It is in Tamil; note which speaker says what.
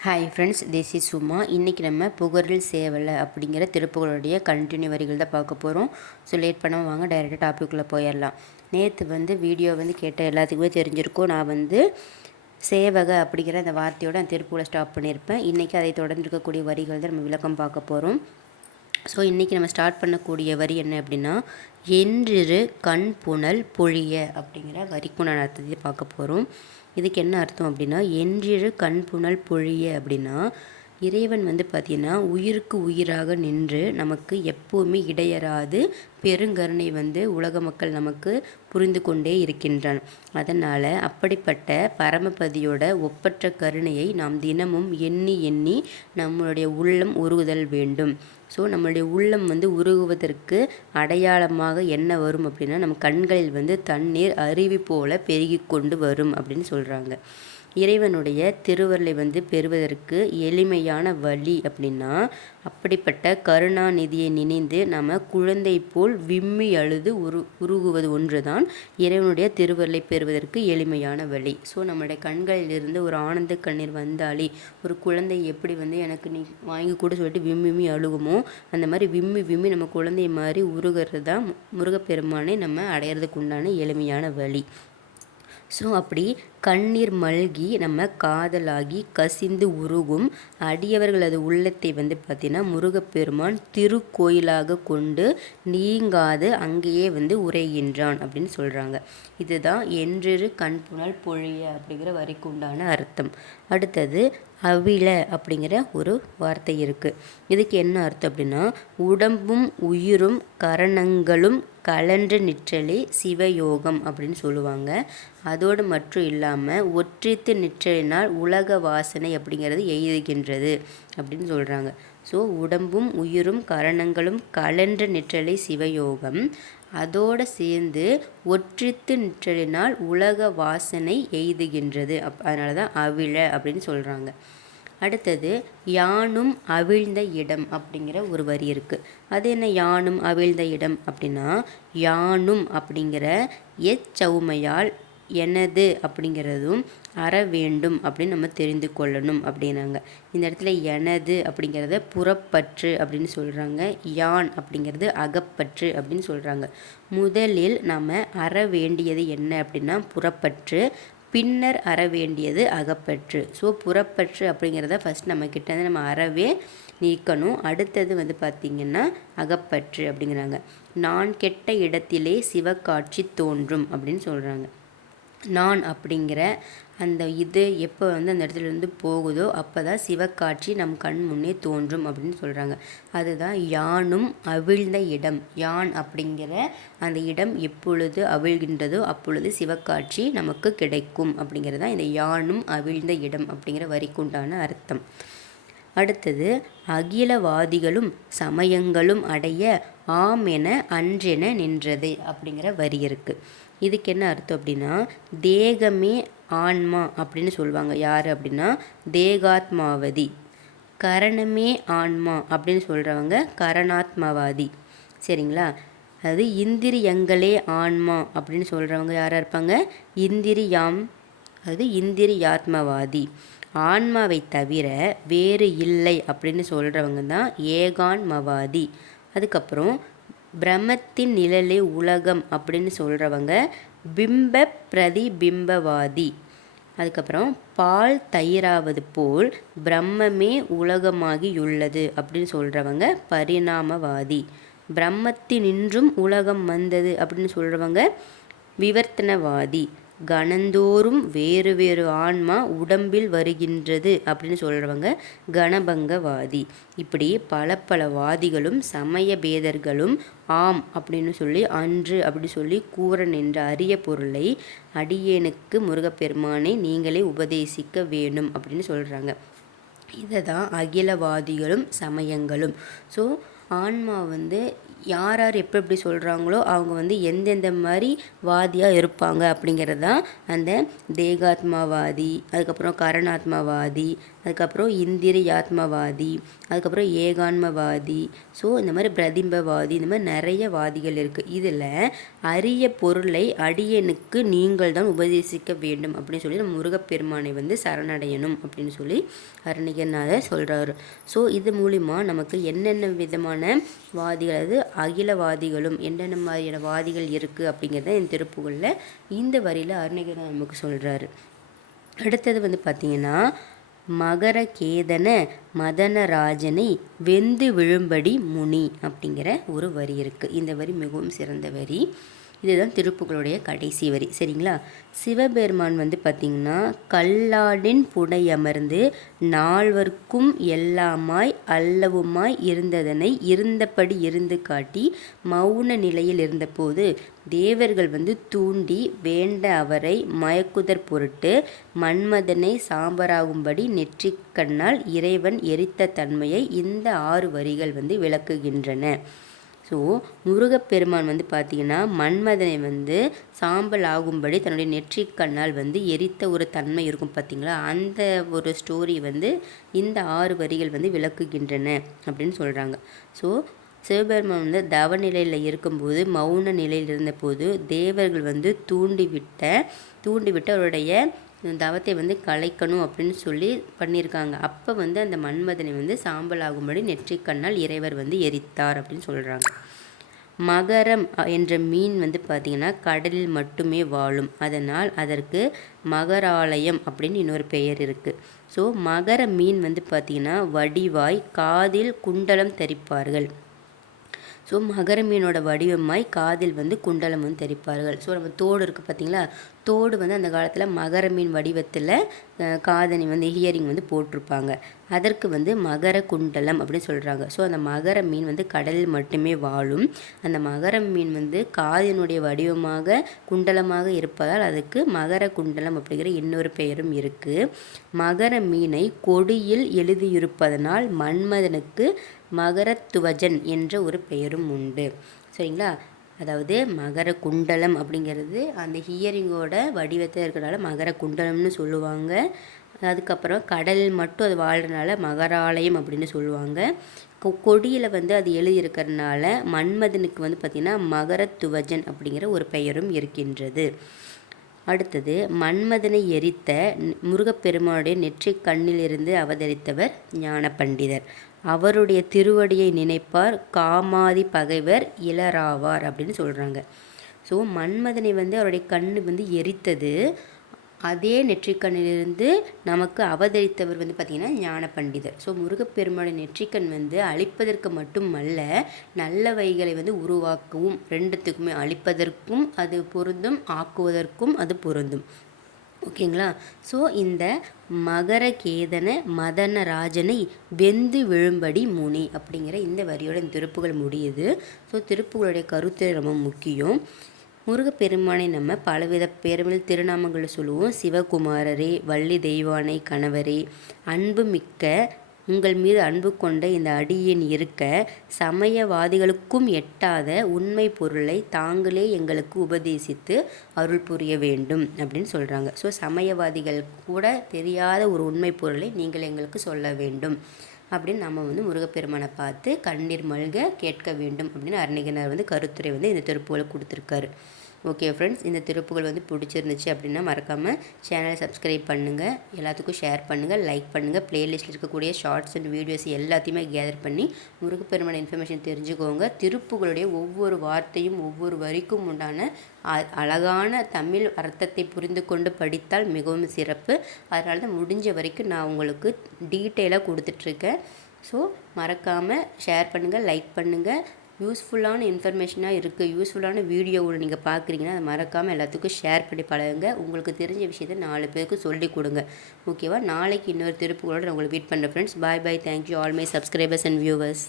Speaker 1: ஹாய் ஃப்ரெண்ட்ஸ் திஸ் இஸ் சும்மா இன்றைக்கி நம்ம புகரில் சேவலை அப்படிங்கிற திருப்புகளுடைய கண்டினியூ வரிகள் தான் பார்க்க போகிறோம் ஸோ லேட் பண்ணாமல் வாங்க டைரெக்டாக டாப்பிக்குள்ளே போயிடலாம் நேற்று வந்து வீடியோ வந்து கேட்ட எல்லாத்துக்குமே தெரிஞ்சிருக்கும். நான் வந்து சேவக அப்படிங்கிற அந்த வார்த்தையோட அந்த திருப்புகளை ஸ்டாப் பண்ணியிருப்பேன். இன்றைக்கி அதை தொடர்ந்து இருக்கக்கூடிய வரிகள் தான் நம்ம விளக்கம் பார்க்க போகிறோம் ஸோ இன்றைக்கி நம்ம ஸ்டார்ட் பண்ணக்கூடிய வரி என்ன அப்படின்னா என்றிரு கண் புனல் பொழிய அப்படிங்கிற வரிக்குண்டான அர்த்தத்தை பார்க்க போகிறோம் இதுக்கு என்ன அர்த்தம் அப்படின்னா என்றிரு கண் புனல் பொழிய அப்படின்னா இறைவன் வந்து பார்த்திங்கன்னா உயிருக்கு உயிராக நின்று நமக்கு எப்போவுமே இடையறாது பெருங்கருணை வந்து உலக மக்கள் நமக்கு புரிந்து கொண்டே இருக்கின்றான். அதனால் அப்படிப்பட்ட பரமபதியோட ஒப்பற்ற கருணையை நாம் தினமும் எண்ணி எண்ணி நம்மளுடைய உள்ளம் உருகுதல் வேண்டும். ஸோ நம்மளுடைய உள்ளம் வந்து உருகுவதற்கு அடையாளமாக என்ன வரும் அப்படின்னா நம்ம கண்களில் வந்து தண்ணீர் அருவி போல பெருகி கொண்டு வரும் அப்படின்னு சொல்கிறாங்க இறைவனுடைய திருவருளை வந்து பெறுவதற்கு எளிமையான வழி அப்படின்னா அப்படிப்பட்ட கருணாநிதியை நினைந்து நம்ம குழந்தை போல் விம்மி அழுது உரு உருகுவது ஒன்று தான் இறைவனுடைய திருவருளை பெறுவதற்கு எளிமையான வழி. ஸோ நம்மளுடைய கண்களிலிருந்து ஒரு ஆனந்த கண்ணீர் வந்தாலே ஒரு குழந்தை எப்படி வந்து எனக்கு நீ வாங்கி கூட சொல்லிட்டு விம்மி விம்மி அழுகுமோ அந்த மாதிரி விம்மி விம்மி நம்ம குழந்தை மாதிரி உருகிறது தான் முருகப்பெருமானை நம்ம அடையிறதுக்கு உண்டான எளிமையான வழி. ஸோ அப்படி கண்ணீர் மல்கி நம்ம காதலாகி கசிந்து உருகும் அடியவர்களது உள்ளத்தை வந்து பார்த்திங்கன்னா முருகப்பெருமான் திருக்கோயிலாக கொண்டு நீங்காது அங்கேயே வந்து உரைகின்றான் அப்படின்னு சொல்கிறாங்க இதுதான் என்றிரு கண்புணல் பொழிய அப்படிங்கிற வரிக்கு உண்டான அர்த்தம். அடுத்தது அவிழ அப்படிங்கிற ஒரு வார்த்தை இருக்குது இதுக்கு என்ன அர்த்தம் அப்படின்னா உடம்பும் உயிரும் கரணங்களும் கலன்று நிற்றலே சிவயோகம் அப்படின்னு சொல்லுவாங்க. அதோடு மட்டும் இல்லாமல் ஒற்றித்து நிற்றலினால் உலக வாசனை அப்படிங்கிறது எய்துகின்றது அப்படின்னு சொல்கிறாங்க ஸோ உடம்பும் உயிரும் கரணங்களும் கலன்று நிற்றலை சிவயோகம். அதோடு சேர்ந்து ஒற்றித்து நிற்றலினால் உலக வாசனை எய்துகின்றது. அப் அதனால தான் அவிழ அப்படின்னு சொல்கிறாங்க அடுத்தது யானும் அவிழ்ந்த இடம் அப்படிங்கிற ஒரு வரி இருக்குது அது என்ன? யானும் அவிழ்ந்த இடம் அப்படின்னா யானும் அப்படிங்கிற எச்சவுமையால் எனது அப்படிங்கிறதும் அற வேண்டும் அப்படின்னு நம்ம தெரிந்து கொள்ளணும் அப்படின்னாங்க. இந்த இடத்துல எனது அப்படிங்கிறத புறப்பற்று அப்படின்னு சொல்கிறாங்க யான் அப்படிங்கிறது அகப்பற்று அப்படின்னு சொல்கிறாங்க முதலில் நம்ம அற வேண்டியது என்ன அப்படின்னா புறப்பற்று பின்னர் அற வேண்டியது அகப்பற்று. ஸோ புறப்பற்று அப்படிங்கிறத ஃபஸ்ட் நம்ம கிட்டேருந்து நம்ம அறவே நீக்கணும். அடுத்தது வந்து பார்த்திங்கன்னா அகப்பற்று அப்படிங்கிறாங்க. நான் கெட்ட இடத்திலே சிவக்காட்சி தோன்றும் அப்படின்னு சொல்கிறாங்க நான் அப்படிங்கிற அந்த இது எப்போ வந்து அந்த இடத்துலேருந்து போகுதோ அப்போ தான் சிவக்காட்சி நம் கண் முன்னே தோன்றும் அப்படின்னு சொல்கிறாங்க அதுதான் யானும் அவிழ்ந்த இடம். யான் அப்படிங்கிற அந்த இடம் எப்பொழுது அவிழ்கின்றதோ அப்பொழுது சிவக்காட்சி நமக்கு கிடைக்கும் அப்படிங்கிறது தான் இந்த யானும் அவிழ்ந்த இடம் அப்படிங்கிற வரிக்குண்டான அர்த்தம். அடுத்தது அகிலவாதிகளும் சமயங்களும் அடைய ஆம் என அன்றென நின்றது அப்படிங்கிற வரி இருக்குது இதுக்கு என்ன அர்த்தம் அப்படின்னா தேகமே ஆன்மா அப்படின்னு சொல்லுவாங்க யார் அப்படின்னா தேகாத்மாவதி. கரணமே ஆன்மா அப்படின்னு சொல்கிறவங்க கரணாத்மவாதி. சரிங்களா? அதாவது இந்திரியங்களே ஆன்மா அப்படின்னு சொல்கிறவங்க யாராக இருப்பாங்க? இந்திரியாம் அது இந்திரியாத்மவாதி. ஆன்மாவை தவிர வேறு இல்லை அப்படின்னு சொல்கிறவங்க தான் ஏகான்மவாதி. அதுக்கப்புறம் பிரம்மத்தின் நிழலே உலகம் அப்படின்னு சொல்கிறவங்க பிம்ப பிரதிபிம்பவாதி. அதுக்கப்புறம் பால் தயிராவது போல் பிரம்மமே உலகமாகியுள்ளது அப்படின்னு சொல்கிறவங்க பரிணாமவாதி. பிரம்மத்தினின்றும் உலகம் வந்தது அப்படின்னு சொல்கிறவங்க விவர்த்தனவாதி. கணந்தோறும் வேறு வேறு ஆன்மா உடம்பில் வருகின்றது அப்படின்னு சொல்கிறவங்க கணபங்கவாதி. இப்படி பல பல வாதிகளும் சமய பேதர்களும் ஆம் அப்படின்னு சொல்லி அன்று அப்படி சொல்லி கூறன் என்ற அரிய பொருளை அடியேனுக்கு முருகப்பெருமானை நீங்களே உபதேசிக்க வேணும் அப்படின்னு சொல்கிறாங்க இதை தான் அகிலவாதிகளும் சமயங்களும். ஸோ ஆன்மா வந்து யார் யார் எப்போ எப்படி சொல்கிறாங்களோ அவங்க வந்து எந்தெந்த மாதிரி வாதியாக இருப்பாங்க அப்படிங்கிறது தான் அந்த தேகாத்மாவாதி அதுக்கப்புறம் கரணாத்மாவாதி அதுக்கப்புறம் இந்திரியாத்மவாதி அதுக்கப்புறம் ஏகான்மவாதி ஸோ இந்த மாதிரி பிரதிம்பவாதி இந்த மாதிரி நிறைய வாதிகள் இருக்குது இதில் அரிய பொருளை அடியனுக்கு நீங்கள் தான் உபதேசிக்க வேண்டும் அப்படின்னு சொல்லி நம்ம முருகப்பெருமானை வந்து சரணடையணும் அப்படின்னு சொல்லி அருணிகநாதர் சொல்கிறாரு ஸோ இது மூலிமா நமக்கு என்னென்ன விதமான வாதிகள் அது அகிலவாதிகளும் என்னென்ன மாதிரியான வாதிகள் இருக்குது அப்படிங்கிறத இந்த திருப்புகளில் இந்த வரியில் அருணிகநாதர் நமக்கு சொல்கிறாரு அடுத்தது வந்து பார்த்திங்கன்னா மகர கேதன மதனராஜனை வெந்து விழும்படி முனி அப்படிங்கிற ஒரு வரி இருக்குது இந்த வரி மிகவும் சிறந்த வரி. இதுதான் திருப்புகளுடைய கடைசி வரி. சரிங்களா? சிவபெருமான் வந்து பார்த்திங்கன்னா கல்லாடின் புடையமர்ந்து நால்வர்க்கும் எல்லாமாய் அல்லவுமாய் இருந்ததனை இருந்தபடி இருந்து காட்டி மௌன நிலையில் இருந்தபோது தேவர்கள் வந்து தூண்டி வேண்ட அவரை மயக்குதற் பொருட்டு மன்மதனை சாம்பராகும்படி நெற்றிக்கண்ணால் இறைவன் எரித்த தன்மையை இந்த ஆறு வரிகள் வந்து விளக்குகின்றன. ஸோ முருகப்பெருமான் வந்து பார்த்திங்கன்னா மன்மதனை வந்து சாம்பல் ஆகும்படி தன்னுடைய நெற்றிக் கண்ணால் வந்து எரித்த ஒரு தன்மை இருக்கும் பார்த்திங்களா அந்த ஒரு ஸ்டோரி வந்து இந்த ஆறு வரிகள் வந்து விளக்குகின்றன அப்படின்னு சொல்கிறாங்க ஸோ சிவபெருமான் வந்து தவ நிலையில் இருக்கும்போது மௌன நிலையில் இருந்தபோது தேவர்கள் வந்து தூண்டிவிட்ட தூண்டிவிட்டு அவருடைய தவத்தை வந்து கலைக்கணும் அப்படின்னு சொல்லி பண்ணியிருக்காங்க. அப்போ வந்து அந்த மன்மதனை வந்து சாம்பல் ஆகும்படி நெற்றிக்கண்ணால் இறைவர் வந்து எரித்தார் அப்படின்னு சொல்கிறாங்க மகரம் என்ற மீன் வந்து பார்த்திங்கன்னா கடலில் மட்டுமே வாழும். அதனால் அதற்கு மகராலயம் அப்படின்னு இன்னொரு பெயர் இருக்குது ஸோ மகர மீன் வந்து பார்த்திங்கன்னா வடிவாய் காதில் குண்டலம் தரிப்பார்கள் ஸோ மகர மீனோட வடிவமாய் காதில் வந்து குண்டலம் வந்து தெரிப்பார்கள் ஸோ நம்ம தோடு இருக்குது பார்த்திங்களா தோடு வந்து அந்த காலத்தில் மகர மீன் வடிவத்தில் காதணி வந்து ஹியரிங் வந்து போட்டிருப்பாங்க. அதற்கு வந்து மகர குண்டலம் அப்படின்னு சொல்கிறாங்க ஸோ அந்த மகர மீன் வந்து கடலில் மட்டுமே வாழும். அந்த மகர மீன் வந்து காதினுடைய வடிவமாக குண்டலமாக இருப்பதால் அதுக்கு மகர குண்டலம் அப்படிங்கிற இன்னொரு பெயரும் இருக்குது மகர மீனை கொடியில் எழுதியிருப்பதனால் மன்மதனுக்கு மகரத்துவஜன் என்ற ஒரு பெயரும் உண்டு. சரிங்களா? அதாவது மகர குண்டலம் அப்படிங்கிறது அந்த ஹியரிங்கோட வடிவத்தில் இருக்கிறனால மகர குண்டலம்னு சொல்லுவாங்க. அதுக்கப்புறம் கடலில் மட்டும் அது வாழ்கிறனால மகராலயம் அப்படின்னு சொல்லுவாங்க. கொடியில் வந்து அது எழுதியிருக்கிறதுனால மன்மதனுக்கு வந்து பார்த்திங்கன்னா மகரத்துவஜன் அப்படிங்கிற ஒரு பெயரும் இருக்கின்றது. அடுத்தது மன்மதனை எரித்த முருகப்பெருமானுடைய நெற்றி கண்ணிலிருந்து அவதரித்தவர் ஞான பண்டிதர் அவருடைய திருவடியை நினைப்பார் காமாதி பகைவர் இளராவார் அப்படின்னு சொல்கிறாங்க ஸோ மன்மதனை வந்து அவருடைய கண் வந்து எரித்தது. அதே நெற்றிக்கண்ணிலிருந்து நமக்கு அவதரித்தவர் வந்து பார்த்திங்கன்னா ஞான பண்டிதர் ஸோ முருகப்பெருமானுடைய நெற்றிக்கண் வந்து அழிப்பதற்கு மட்டுமல்ல நல்லவைகளை வந்து உருவாக்கவும் ரெண்டுத்துக்குமே அழிப்பதற்கும் அது பொருந்தும் ஆக்குவதற்கும் அது பொருந்தும். ஓகேங்களா? ஸோ இந்த மகர கேதன மதன ராஜனை வெந்து விழும்படி முனி அப்படிங்கிற இந்த வரியோட இந்த திருப்புகள் முடியுது. ஸோ திருப்புகளுடைய கருத்து ரொம்ப முக்கியம். முருகப்பெருமானை நம்ம பலவித பேரமிழ் திருநாமங்களை சொல்லுவோம். சிவகுமாரரே வள்ளி தெய்வானை கணவரே அன்பு மிக்க உங்கள் மீது அன்பு கொண்ட இந்த அடியேன் இருக்க சமயவாதிகளுக்கும் எட்டாத உண்மை பொருளை தாங்களே எங்களுக்கு உபதேசித்து அருள் புரிய வேண்டும் அப்படின்னு சொல்கிறாங்க ஸோ சமயவாதிகள் கூட தெரியாத ஒரு உண்மை பொருளை நீங்கள் எங்களுக்கு சொல்ல வேண்டும் அப்படின்னு நம்ம வந்து முருகப்பெருமானை பார்த்து கண்ணீர் மல்க கேட்க வேண்டும் அப்படின்னு அருணிகனார் வந்து கருத்துரை வந்து இந்த திருப்பூரை கொடுத்துருக்காரு. ஓகே ஃப்ரெண்ட்ஸ் இந்த திருப்புகள் வந்து பிடிச்சிருந்துச்சு அப்படின்னா மறக்காமல் சேனலை சப்ஸ்கிரைப் பண்ணுங்கள் எல்லாத்துக்கும் ஷேர் பண்ணுங்கள் லைக் பண்ணுங்கள் ப்ளேலிஸ்ட்டில் இருக்கக்கூடிய ஷார்ட்ஸ் அண்ட் வீடியோஸ் எல்லாத்தையுமே கேதர் பண்ணி முருகப்பெருமான இன்ஃபர்மேஷன் தெரிஞ்சுக்கோங்க. திருப்புகளுடைய ஒவ்வொரு வார்த்தையும் ஒவ்வொரு வரிக்கும் உண்டான அழகான தமிழ் அர்த்தத்தை புரிந்து கொண்டு படித்தால் மிகவும் சிறப்பு. அதனால தான் முடிஞ்ச வரைக்கும் நான் உங்களுக்கு டீட்டெயிலாக கொடுத்துட்ருக்கேன் ஸோ மறக்காமல் ஷேர் பண்ணுங்கள் லைக் பண்ணுங்கள் யூஸ்ஃபுல்லான இன்ஃபர்மேஷனாக இருக்குது. யூஸ்ஃபுல்லான வீடியோ ஒன்று நீங்கள் பார்க்குறீங்கன்னா அதை மறக்காமல் எல்லாத்துக்கும் ஷேர் பண்ணி பழகுங்க. உங்களுக்கு தெரிஞ்ச விஷயத்த நாலு பேருக்கு சொல்லி கொடுங்க. ஓகேவா? நாளைக்கு இன்னொரு திருப்புகளோட நான் உங்களுக்கு வீட் பண்ணுறேன் friends bye bye thank you all my subscribers and viewers